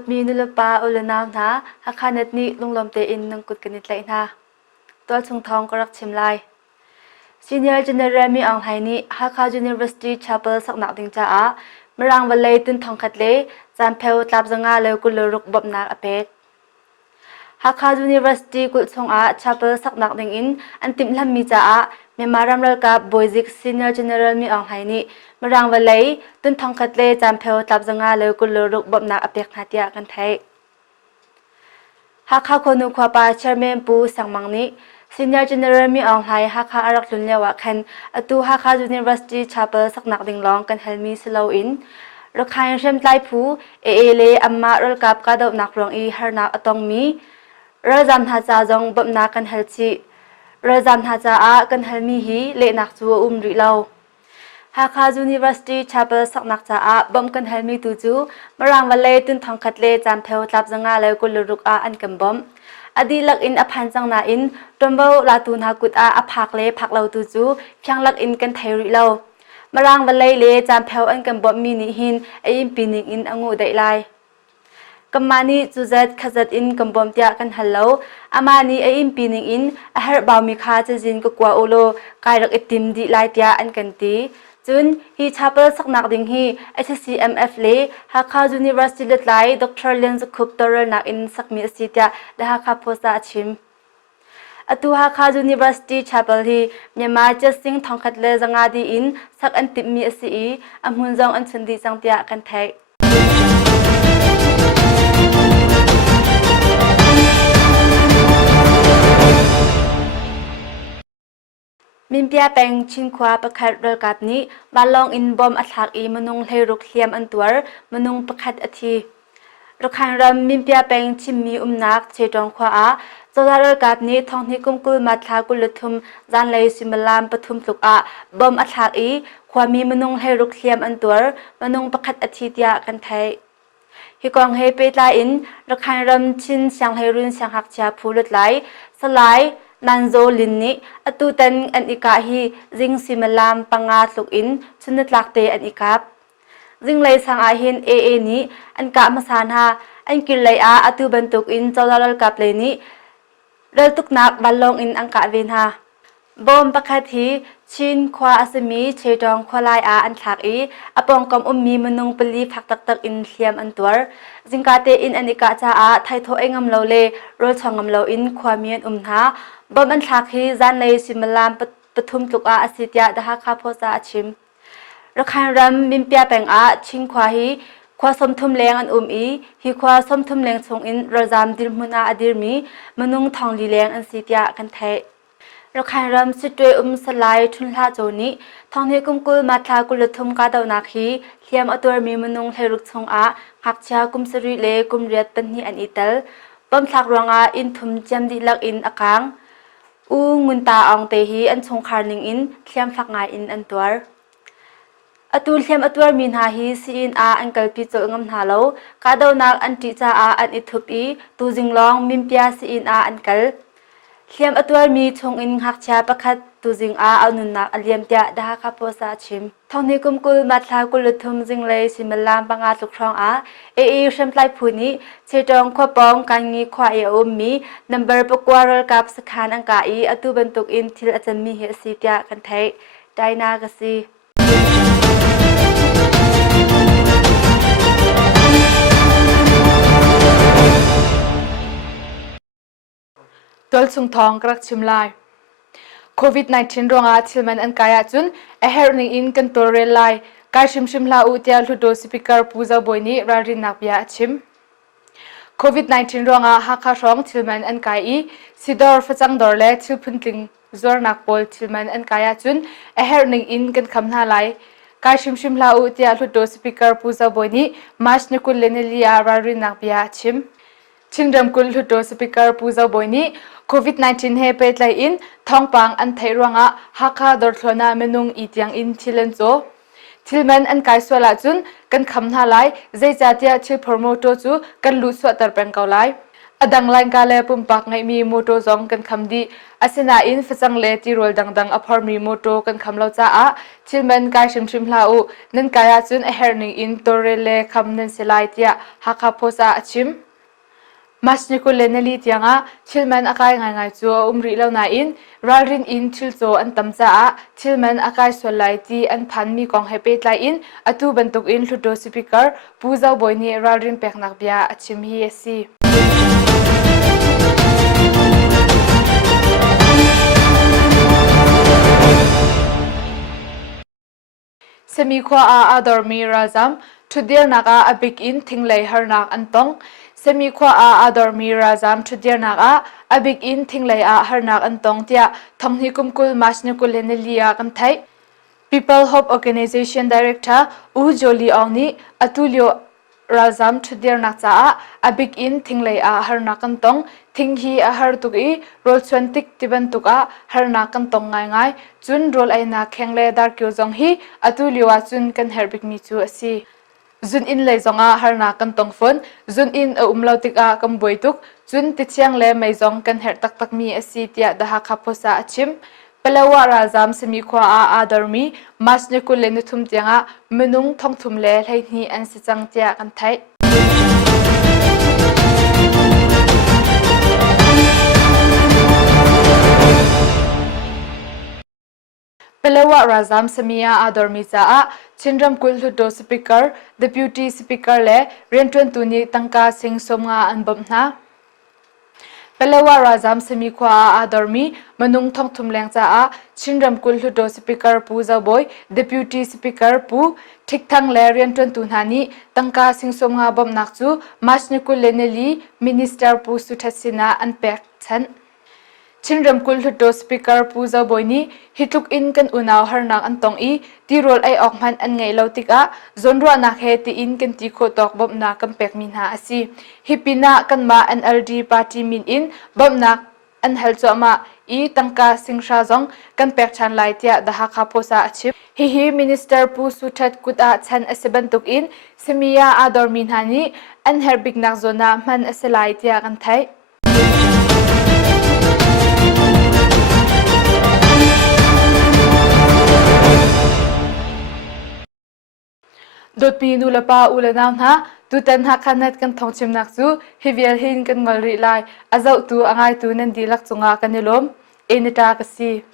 ดมีนุลปาอุลนามนาHakhaNetนี่ลงลมเตอินนังกุดกันนิดเลยนะตัวชงทองกรักชิมลาย Senior General มีอังไทยนี่ Hakha University Chapel สักหนักดิงจ้าเมื่อรังวันเลยตุนทองขัดเลยจำเพลตับจังอาเลยกุลรุกบบนักอเพก Hakha University กุลชงChapel สักหนักดิงอินอันติมลำมีจ้าเมื่อมารำเลิกกับ Boyzik Senior General มีอังไทยนี่เมื่อรังวันเลยตุนทองขัดเลยจำเพลตับจังอาเลยกุลรุกบบนักอเพกนาทีกันไทย Hakhaคนนุขวาปา Chairman ปูสังมังนี้ Senior General มีอังไทย Hakha อารักลุนเยวะคันอตู Hakha University Chapel สักหนักดิงลองกันเฮลมีสโลอินรักใครเชื่อมไล่ผู้เลอัมมารัลกับกระดบนักรองอีฮาร์นักอตองมีรัลจำท่าจาจงบบนักกันเฮลชีรัลจำท่าจากันเฮลมีฮีเลนักจัวริเลา Hakha University Chapel สักนักจ้าบ่มกันเฮลมีตูจูมารางวันเลยตุนทองขัดเลจำเพลทับจังอาเลยกุลรุกอันกันบ่มอดีลักอินอภันจังนาอินตนเบาลาตูนฮากุดอภักเลพักเราตูจูเพียงลักอินกันไทริเลามารางวันเลยเลจำเพลอันกันบ่มมีนิหินไออินปีนิงอินองูได้ไลกัมมานีจูเจตขจัดอินกันบ่มเตียกันฮัลโหลอามานีไออินปีนิงอินอาหารบาวมีค่าจะจินก็กว่าโอโลกายรักอิติมดีไลเตียอันกันตีจุนฮีชาเปิลสักนักดิ่งฮี HCMF เล Hakha University เลไลดรเลนส์คุปตอร์นักอินสักมีสิทธิ์เดฮักคาโพสาชิมอตู Hakha University Chapel ฮีมีมาเจสิงทองขัดเลจังอาดีอินสักอันติมีสีอัมหุนจงอันชุนดีจังเตียกันไทยมินเปียแปงชินขวาประคัดเรกับนี้บาลองอินบอมอัฐากอีมนุงเลรุกเทียมอันตัวมนุงประคัดอธีรักขันรำมินเปียแปงชิมมีนักเชจองขวาโซดาเรกับนี้ทองที่กุมกุลมาทากุลทุมจานเลยสิมลามปทุมสุกบอมอัฐากอีความมีมนุงเลรุกเทียมอันตัวมนุงประคัดอธีเตียกันไทยฮิกองเฮเปตาอินรักขันรำชินเสียงเฮรุนเสียงหักชาพูดไหลสลายนันโซลินนี้อตุตันอันอิกาฮีจิงซิมลามปังอาสุกอินชุนนักเตอันอิกาบจิงเลยสังอาหินนี้อันกะมาสานหาอันกินเลยอตุบันตุกอินเจ้าดาลกับเลยนี้เรตุกนักบัลลงอินอังกะเวนหาบอมปะคัทีชินควาอสมีเชดองควาลายอันทักอีอปองกอมมีมนุงปลีพักตักอินเทียมอันตัวจิงกาเตอินอันอิกาจ้าไทโทเองมเลเลโรชองมเลอินความมีนหาบอมอันทักฮีจานเลยสิมลามปทุมตุกอสิทยาดะฮักคาโพซาชิมรักขันรำมิมเปียแปงชิงควาฮีควาสมทุมแรงอันอีฮีควาสมทุมแรงชงอินรจามดิรมุนาอดิรมีมนุงทองลีแรงอันสิทยากันไทยรักขันรำสิตวยสลายทุนลาโจนี้ทองที่กุมกุลมาทากุลทุมกาดาวนักฮีเทียมอตัวมีมนุงเทรุกชงหักชากุมสรีเลกุมเรียตันฮีอันอิตลบอมทักรองอินทุมเจมดิลักอินอคังงุนตาอองเตฮีอันชงคาร์นิงอินเทียมฝักงายอินอันตัวอตูเทียมอตัวมีนาฮีซีอินอันกัลปิโจงมนาโลกาดาวนักอันติจาอันอิทุปีตูจิงลองมิมเปียซีอินอันกัลเทียมอตัวมีชงอินหักชาประคัดตูจิงเอานุนนักอเลียมเตียดาคาโพซาชิมทองนี้กุมกุลมาทากุลทุมจิงเลยสิมลามปังอาสุครองเชัมไลพูนี้เชจองขวปองกันงีควายมีนัมเบอร์ปกวารลกับสขานอังกาอตุบันตุกอินทิลอาจารย์มีเฮสิเตียกันไทยไดนากสีตัวสุงทองกรักชิมลายโควิด -19 รองทิลมันอันกายจุนเฮรนิงอินกันตัวเรลไลการชิมลาอุตยาลุโดสปิกเกอร์ปูซาบอยนี้รารินักยาชิมโควิด -19 รองฮักคารองทิลมันอันกายซิดอร์ฟจังดอร์เลทิลพุนติงจอร์นักบอลทิลมันอันกายจุนเฮรนิงอินกันคำนาไลการชิมลาอุตยาลุโดสปิกเกอร์ปูซาบอยนี้มาชนิกุลเลนลียารารินักยาชิมชิงดำกุลลุโดสปิกเกอร์ปูซาบอยนี้โควิด -19 เฮเปตไลอินท้องปังอันไทยรังฮักคาดอร์ทลนาเมนุงอีเตียงอินทิเลนโซทิลมันอันกายสวลาจุนกันคำนาไลเจจาเตียชิลพรโมโตจูกันลุสวตรเป็นเกาไล adang lain kale pumpak ngai mi moto zong kan khamdi asina in phachang le ti rol dang aphor mi moto kan khamlo cha a chilman kai shim hlau nan kaya chun a herning in torele khamnen selai tia hakha phosa achim masni ko lenali tianga chilman akai ngai chu umri lo na in ralrin in chilcho an tamcha a chilman akai solai ti an phan mi kong hepe tlai in atu bantuk in hluto speaker puja boini ralrin peknak bia achim hi asi semi khwa a adormi razam thudir naga abik in thinglei harnak antong semi khwa a adormi razam thudir naga abik in thinglei a harnak antong tia thongni kumkul masni kul lenelia kam thai People Hope Organization Director U Joli Awni Atulio Razam Thudir Nakcha Abik in Thinglei a Harnakantong Thinghi a Hartuki Rol Chwantik Tibantuka Harnakantong Ngai Chun Rol Aina Khengle Dar Kyozong Hi Atulio Chun Kan Herbik Mi Chu Asi Zun in lei zonga harna kan tong phone zun in a umlautik a kam boituk chun ti chiang le mai zong kan her tak tak mi asi tia da hakha phosa achim pelawa razam semi khwa a adarmi masne kul le ni thum tianga menung thong thum le hlei ni an si chang tia kan thai Pelawa Razam Samia Adormi cha a Chinram Kulhudo Speaker Deputy Speaker le Rentun Tuni Tangka Singh Somnga Anbamna Pelawa Razam Sami Khwa Adormi Manung Thong Thumleng cha a Chinram Kulhudo Speaker Puja Boy Deputy Speaker Pu Thikthang le Rentun Tunhani Tangka Singh Somnga Bamnak chu Masnikul Leneli Minister Pu Suthasina Anpek Chan Chinram Kulhudo Speaker Puja Boyni hituk in kan unaw harnak antong I tirol ay okman an ngay lautika zonrua nak he ti in kan ti khotok bom na kampek min ha asi hipina kan ma NLD party min in bom na an halcho ma I tangka singsha zong kan pek chan lai tia da hakha posa achim hi minister pu suthat kuta chan asebantuk in semia ador min hani an herbik nak zona man aselai tia kan thai Dot pinu lapa ulanam ha tutan HakhaNet kan Thawngchimnak chu hivial hin kan ngolri lai azau tu angai tu nan dilak chunga kanilom enita kasi